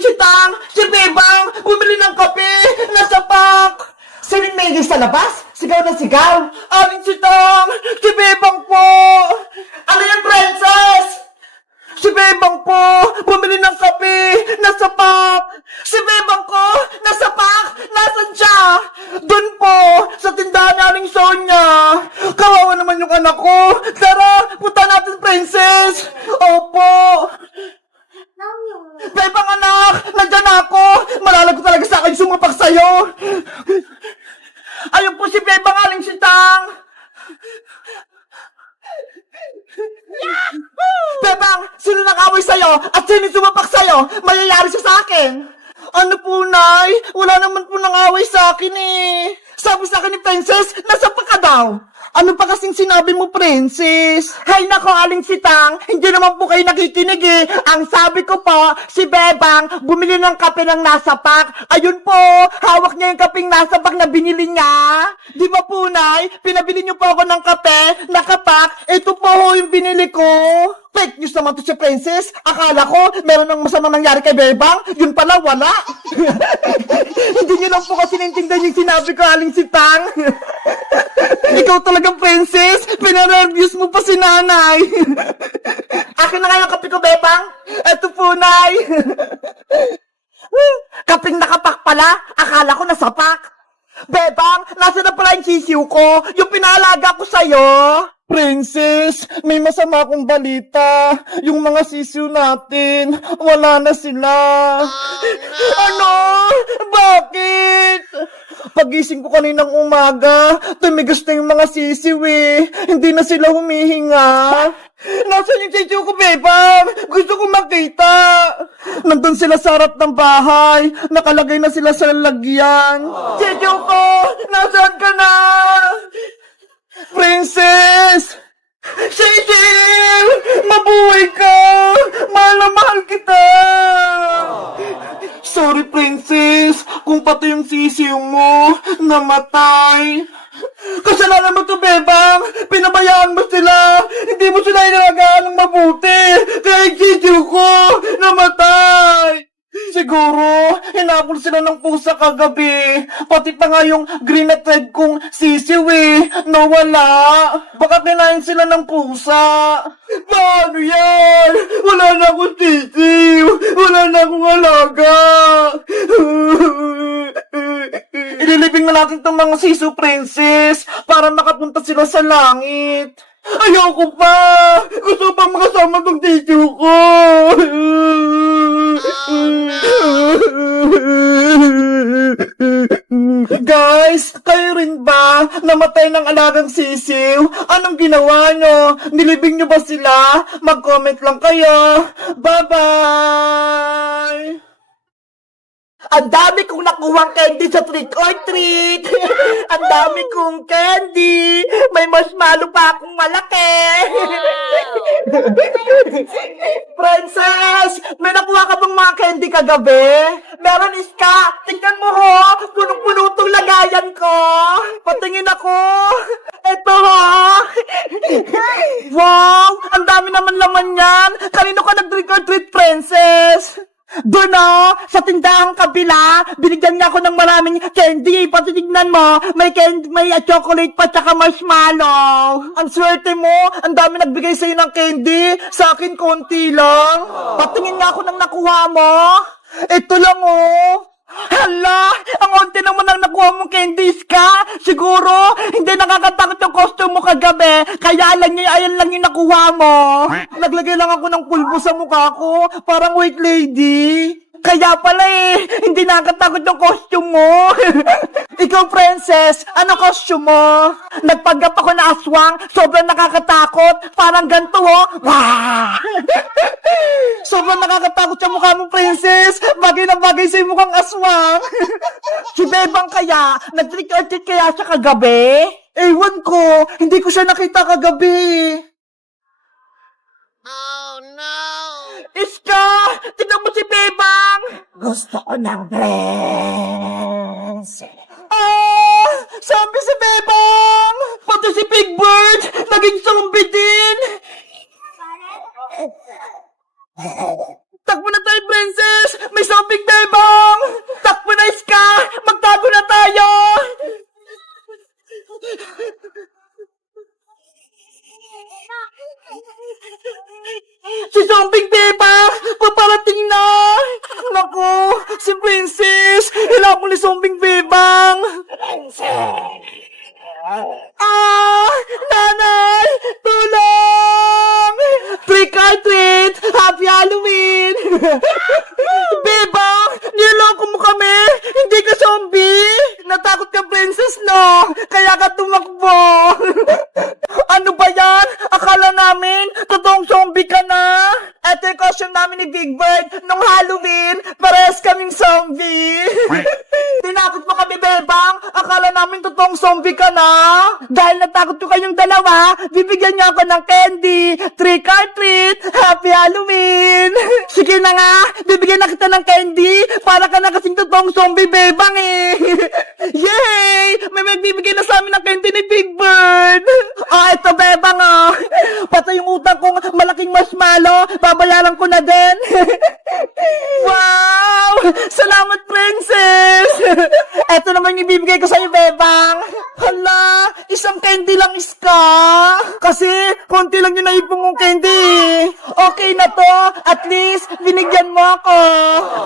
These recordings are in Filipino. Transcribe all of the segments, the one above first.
Aling Sitang, si Bebang, bumili ng kape, nasa pack. Sining Megay sa labas, sigaw na sigaw. Aling Sitang, si Bebang po. Ano yan, princess? Si Bebang po, bumili ng kape, nasa pack. Si Bebang ko, nasa pack, nasan siya? Doon po, sa tindahan ni Aling Sonia. Kawawa naman yung anak ko. Tara, punta natin, princess. Opo. Bebang anak, nandyan ako. Malalago talaga sa akin sumapak sa'yo. Ayun po si Bebang, Aling Sitang. Bebang, sino nang-away sa'yo at sino sumapak sa'yo? Mayayari siya sa akin. Ano po, Nay? Wala naman po nang-away sa akin eh. Sabi sa akin ni Princess, nasa pa ka daw. Ano pa kasing sinabi mo, Princess? Hay nako, Aling Sitang, hindi naman po kayo nakikinig eh. Ang sabi ko po, si Bebang bumili ng kape ng nasa pack. Ayun po, hawak niya yung kapeng nasa pack na binili niya. Di ba po, Nay? Pinabili niyo po ako ng kape, nakapack. Ito po yung binili ko. Fake news naman to si Princess. Akala ko, meron ng masamang nangyari kay Bebang. Yun pala, wala. Hindi niyo lang po kasi naintindihan yung sinabi ko, Aling Sitang. Ikaw talagang Princess. Pinareviews mo pa si Nanay. Akin na nga yung kape ko, Bebang. Eto po, Nay. Kaping nakapak pala. Akala ko nasapak. Bebang, nasa na pala yung sisiw ko? Yung pinalaga ko sa'yo? Princess, may masama akong balita. Yung mga sisiw natin, wala na sila. Ano? Bakit? Pagising ko kaninang umaga, tumigas na yung mga sisiw eh. Hindi na sila humihinga. Nasaan yung sisiw ko, Bebang? Gusto ko makita. Nandun sila sa harap ng bahay. Nakalagay na sila sa lalagyan. Sisiw ko, nasaan ka na? Princess! Sisiw! Mabuhay ka! Mahal na mahal kita! Sorry, Princess, kung pati yung sisiw mo namatay. Kasalanan mo to, Bebang! Pinabayaan mo sila! Hindi mo sila inalagaan ng mabuti! Kaya yung sisiw ko namatay! Siguro, hinapol sila ng pusa kagabi. Pati pa nga yung green at red kong sisiw eh, nawala. Baka kinain sila ng pusa. Paano yan? Wala na akong sisiw. Wala na akong alaga. Ililibing na natin tong mga sisiw, Princess, para makapunta sila sa langit. Ayoko pa! Gusto pa makasama tong sisiw ko! Guys, kayo rin ba namatay ng alagang sisiw? Anong ginawa nyo? Nilibing nyo ba sila? Mag-comment lang kayo. Bye-bye! Ang dami kong nakuhang candy sa trick or treat. Ang dami kong candy. May marshmallow pa akong malaki. Princess, may nakuha ka bang mga candy kagabi? Meron, Iska. Tingnan mo ho. Punong-puno tong lagayan ko. Patingin ako. Eto ho. Wow, ang dami naman laman yan. Kanino ka nag-trick or treat, Princess? Doon sa tindahang kabila, binigyan niya ako ng maraming candy. Pati tignan mo, may candy, may chocolate pa tsaka marshmallow. Ang swerte mo, ang dami nagbigay sa'yo ng candy. Sa akin, konti lang. Patingin nga ako ng nakuha mo. Ito lang Hala, ang onti naman ang nakuha mong candies ka. Siguro, hindi nakakatakot yung costume mo kagabi. Kaya ayan lang yung nakuha mo. Naglagay lang ako ng pulbo sa mukha ko. Parang white lady. Kaya pala hindi nakakatakot yung costume mo. Ikaw, Princess, ano costume mo? Nagpanggap ako na aswang, sobrang nakakatakot. Parang ganito, Wah! Sobrang nakakatakot yung mukha mo, Princess. Bagay na bagay sa'yo mukhang aswang. Si Bebang kaya, nag-trick or treat kaya siya kagabi? Ewan ko, hindi ko siya nakita kagabi. Oh no! Iska! Tignan mo si Bebang! Gusto ko ng dress. Sabi si Bebang! Pati si Big Bird! Naging zombie din! Takbo na tayo, Princess! May zombie princess! Kailangan ko ni zombing bebang! Ah! Nanay! Tulong! Trick or treat! Happy Halloween! Bebang! Niloko mo kami! Hindi ka zombie! Natakot ka, princess, no? Kaya ka tumakbo! Ano ba yan? Akala namin, totoong zombie ka na? Ito yung costume namin ni Big Bird nung Halloween. Parehas kaming zombie. Tinakot mo kami, Bebang. Akala namin totoong zombie ka na. Dahil natakot ko kayong dalawa, bibigyan niyo ako ng candy. Trick or treat. Happy Halloween. Sige na nga, bibigyan na kita ng candy. Para ka na kasing totoong zombie, Bebang eh. Yay! May magbibigay na sa amin ng candy ni Big Bird. Ito, Bebang oh. Pati yung utang kong malaking marshmallow, babayaran ko na din. Wow! Salamat, princess! Ito naman yung ibibigay ko sa'yo, Bebang. Hala, isang candy lang iska. Kasi, konti lang yung naipong mong candy. Okay na to. At least, binigyan mo ako.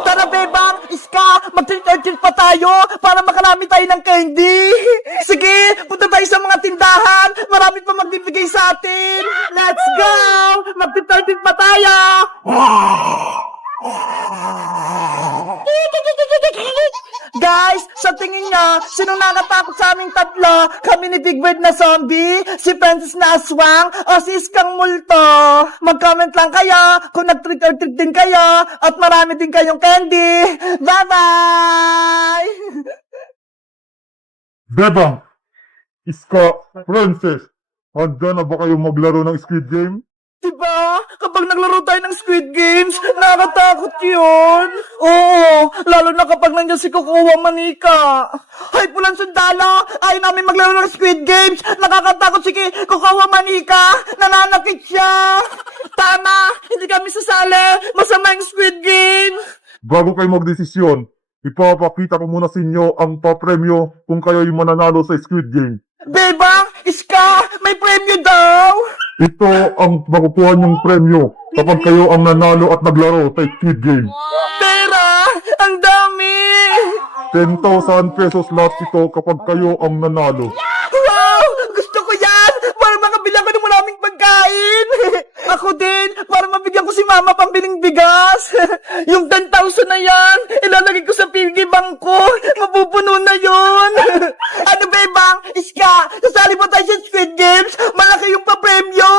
Tara, Bebang, iska, mag-treat pa tayo para makarami tayo ng candy. Sige, punta tayo sa mga tindahan. Marami pa magbibigay sa atin. Let's go! Mag-treat pa tayo. Guys, sa tingin niya, sinong nakatakot sa aming tatlo? Kami ni Big Bird na zombie, si Princess na aswang, o si Iskang multo? Mag-comment lang kayo kung nag-trick or treat din kayo at marami din kayong candy. Bye-bye! Bebang, Iska, Princess, handa na ba kayo maglaro ng Squid Game? Diba? Kapag naglaro tayo ng Squid Games, nakakatakot yun. Oo, lalo na kapag nandiyan si Kukuha Manika. Hay, pulang sundalo, ayaw namin maglaro ng Squid Games. Nakakatakot si Kukuha Manika. Nananakit siya. Tama, hindi kami sasali. Masama yung Squid Game. Bago kayo magdesisyon, ipapakita ko muna sa inyo ang papremyo kung kayo'y mananalo sa Squid Game. Bebang, Iska, may premyo daw. Ito ang makukuha niyong premyo kapag kayo ang nanalo at naglaro sa Squid Game. Pera, ang dami. 10,000 pesos lahat ito kapag kayo ang nanalo. Wow! Gusto ko yan! Para makabilang ko ng maraming pagkain! Ako din! Para mabigyan ko si Mama pambiling bigas! Yung 10,000 na yan, ilalagay ko sa piggy bank ko! Mapupuno na yun! Ano ba, Bang? Iska! Sasali mo tayo sa Squid Games! Malaki yung papremyo!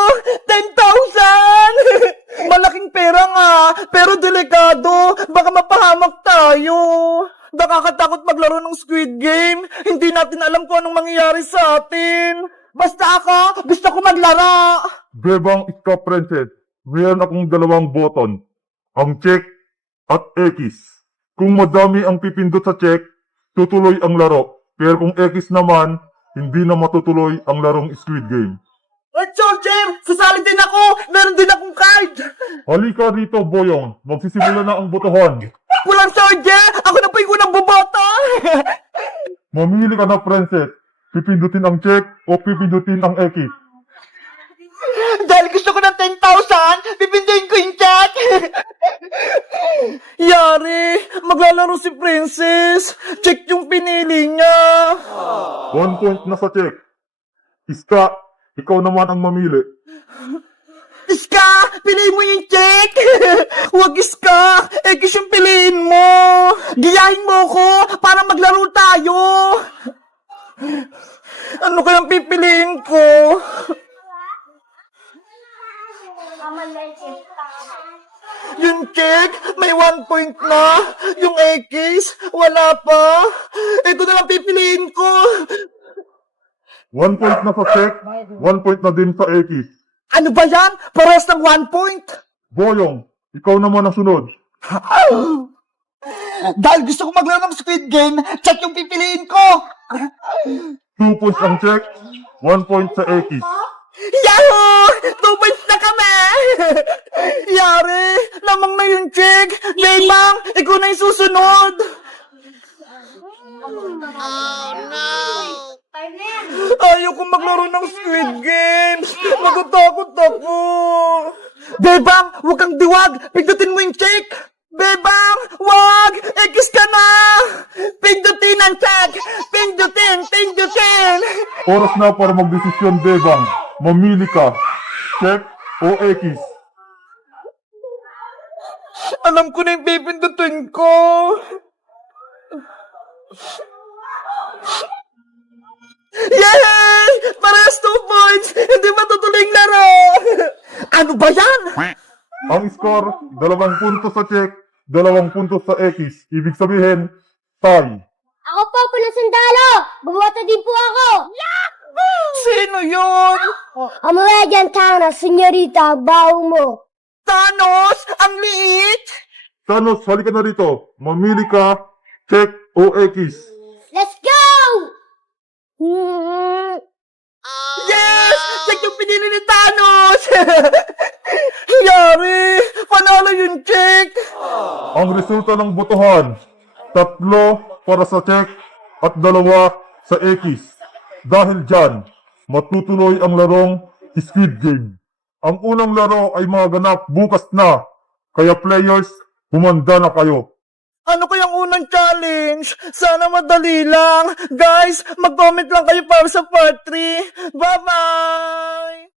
10,000! Malaking pera nga! Pero delikado! Baka mapahamak tayo! Nakakatakot maglaro ng Squid Game. Hindi natin alam kung anong mangyayari sa atin. Basta ako, gusto ko maglaro. Bebang, Iska, Princess, mayroon akong dalawang button. Ang check at X. Kung madami ang pipindot sa check, tutuloy ang laro. Pero kung X naman, hindi na matutuloy ang larong Squid Game. At Jim, sasali din ako. Meron din akong card. Halika rito, Boyong. Magsisimula na ang botohan. Walang Jim, ako na pa yung unang boboto. Mamili ka na, Princess. Pipindutin ang check o pipindutin ang X. Dahil gusto ko ng 10,000, pipinduin ko yung chat. Yari, maglalaro si Princess. Check yung pinili niya. 1 point na sa check. Iska, ikaw naman ang mamili. Iska, piliin mo yung check. Huwag Iska, X yung piliin mo. Giyahin mo ko para maglaro tayo. Ano kayang pipiliin ko? Yung check, may 1 point na. Yung X, wala pa. Ito na lang pipiliin ko. 1 point na sa check, 1 point na din sa X. Ano ba yan? Parehas ng 1 point. Boyong, ikaw naman ang sunod. Dahil gusto ko maglaro ng Squid Game, check yung pipiliin ko. 2 points ang check, 1 point sa X. Yahoo! 2 points na kami! Yari, lamang na yung check. Bebang, ikaw na yung susunod. Ayaw kong maglaro ng Squid Games. Natatakot ako. Bebang, huwag kang diwag. Pigdutin mo yung check. Bebang, wag! X ka na! Pindutin ang check! Pindutin! Oras na para magdesisyon, Bebang. Mamili ka. Check o X. Alam ko na yung pipindutin ko. Yay! Parehas 2 points! Hindi matutuloy yung laro! Ano ba yan? Ang score, 2 puntos sa check, 2 puntos sa X. Ibig sabihin, tie. Ako po, Pulang Sundalo! Bumoto din po ako! Sino yun? American Thanos, senyorita, ang baho mo. Thanos? Ang liit? Thanos, halika na rito. Mamili ka, check o X. Let's go! Yes! Check yung pinili ni Thanos! Yari! Panalo yung check! Ang resulta ng botohan, 3 para sa check at 2 sa X. Dahil dyan, matutuloy ang larong Squid Game. Ang unang laro ay mga ganap bukas na, kaya players, humanda na kayo. Ano kayang unang challenge? Sana madali lang. Guys, mag-comment lang kayo para sa part 3. Bye-bye!